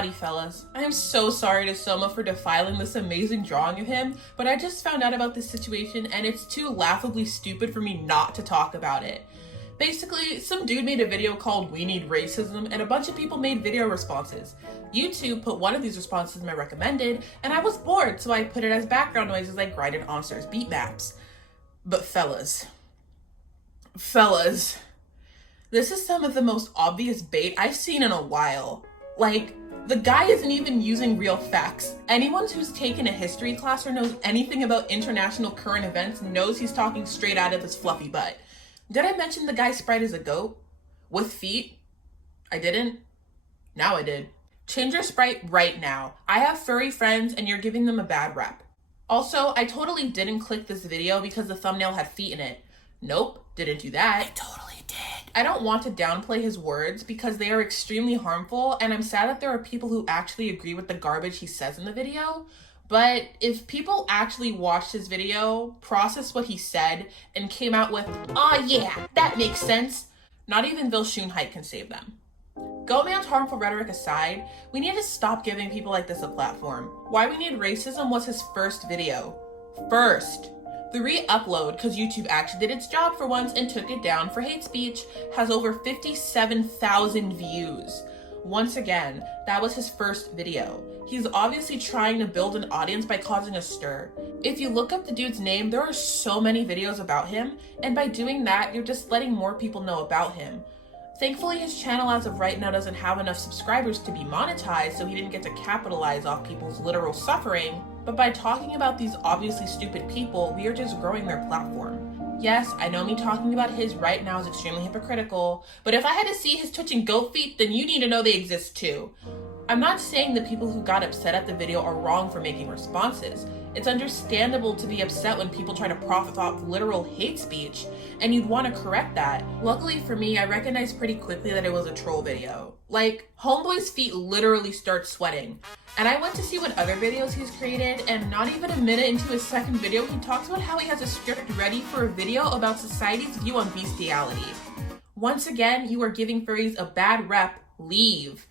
Howdy fellas. I am so sorry to Soma for defiling this amazing drawing of him, but I just found out about this situation and it's too laughably stupid for me not to talk about it. Basically, some dude made a video called We Need Racism and a bunch of people made video responses. YouTube put one of these responses in my recommended and I was bored, so I put it as background noise as I grinded OnStar's beat maps. But fellas, this is some of the most obvious bait I've seen in a while. Like, the guy isn't even using real facts. Anyone who's taken a history class or knows anything about international current events knows he's talking straight out of his fluffy butt. Did I mention the guy's sprite is a goat? With feet? I didn't? Now I did. Change your sprite right now. I have furry friends and you're giving them a bad rep. Also, I totally didn't click this video because the thumbnail had feet in it. Nope, didn't do that. I totally did. I don't want to downplay his words because they are extremely harmful and I'm sad that there are people who actually agree with the garbage he says in the video. But if people actually watched his video, processed what he said, and came out with, "Ah, yeah, that makes sense," not even Vilshunheit can save them. Goatman's harmful rhetoric aside, we need to stop giving people like this a platform. Why We Need Racism was his first video. First. The re-upload, because YouTube actually did its job for once and took it down for hate speech, has over 57,000 views. Once again, that was his first video. He's obviously trying to build an audience by causing a stir. If you look up the dude's name, there are so many videos about him, and by doing that, you're just letting more people know about him. Thankfully, his channel as of right now doesn't have enough subscribers to be monetized, so he didn't get to capitalize off people's literal suffering, but by talking about these obviously stupid people, we are just growing their platform. Yes, I know me talking about his right now is extremely hypocritical, but if I had to see his twitching goat feet, then you need to know they exist too. I'm not saying the people who got upset at the video are wrong for making responses. It's understandable to be upset when people try to profit off literal hate speech, and you'd want to correct that. Luckily for me, I recognized pretty quickly that it was a troll video. Like, Homeboy's feet literally start sweating. And I went to see what other videos he's created, and not even a minute into his second video, he talks about how he has a script ready for a video about society's view on bestiality. Once again, you are giving furries a bad rep. Leave.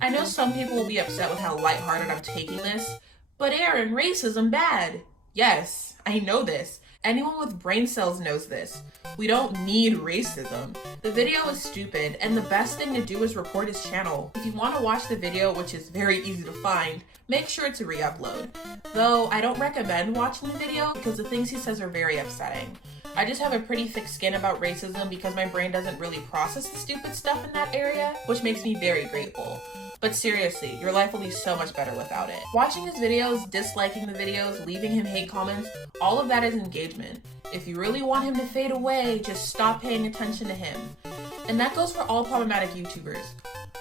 I know some people will be upset with how lighthearted I'm taking this, but Aaron, racism bad. Yes, I know this. Anyone with brain cells knows this. We don't need racism. The video is stupid, and the best thing to do is report his channel. If you want to watch the video, which is very easy to find, make sure it's a re-upload. Though, I don't recommend watching the video because the things he says are very upsetting. I just have a pretty thick skin about racism because my brain doesn't really process the stupid stuff in that area, which makes me very grateful. But seriously, your life will be so much better without it. Watching his videos, disliking the videos, leaving him hate comments, all of that is engagement. If you really want him to fade away, just stop paying attention to him. And that goes for all problematic YouTubers.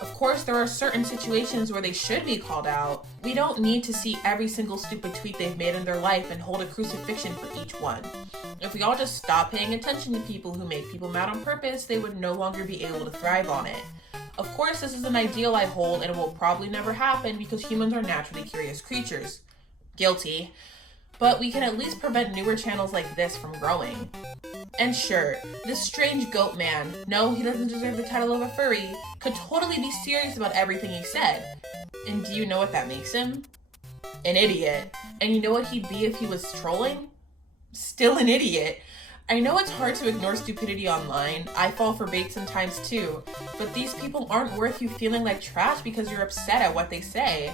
Of course, there are certain situations where they should be called out. We don't need to see every single stupid tweet they've made in their life and hold a crucifixion for each one. If we all just stop paying attention to people who make people mad on purpose, they would no longer be able to thrive on it. Of course, this is an ideal I hold and it will probably never happen because humans are naturally curious creatures. Guilty. But we can at least prevent newer channels like this from growing. And sure, this strange goat man, no, he doesn't deserve the title of a furry, could totally be serious about everything he said. And do you know what that makes him? An idiot. And you know what he'd be if he was trolling? Still an idiot. I know it's hard to ignore stupidity online. I fall for bait sometimes too, but these people aren't worth you feeling like trash because you're upset at what they say.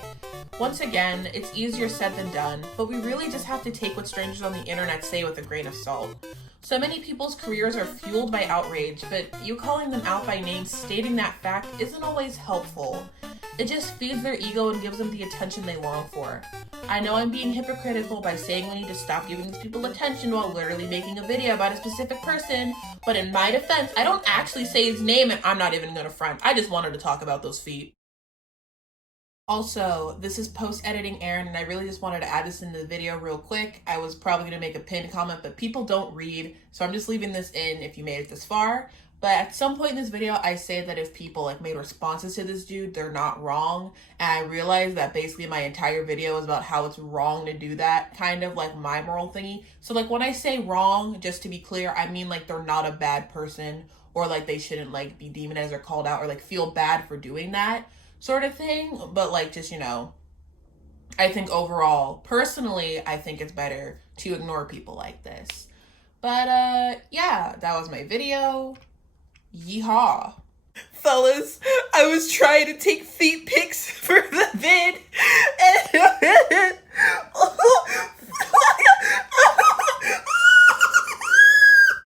Once again, it's easier said than done, but we really just have to take what strangers on the internet say with a grain of salt. So many people's careers are fueled by outrage, but you calling them out by name stating that fact isn't always helpful. It just feeds their ego and gives them the attention they long for. I know I'm being hypocritical by saying we need to stop giving these people attention while literally making a video about a specific person, but in my defense, I don't actually say his name and I'm not even gonna front. I just wanted to talk about those feet. Also, this is post-editing Aaron, and I really just wanted to add this into the video real quick. I was probably going to make a pinned comment, but people don't read, so I'm just leaving this in if you made it this far. But at some point in this video, I say that if people made responses to this dude, they're not wrong. And I realized that basically my entire video is about how it's wrong to do that, kind of like my moral thingy. So when I say wrong, just to be clear, I mean they're not a bad person, or they shouldn't be demonized or called out or feel bad for doing that. sort of thing. But like, just, you know, I think overall, personally, I think it's better to ignore people like this. But yeah, that was my video. Yeehaw. Fellas, I was trying to take feet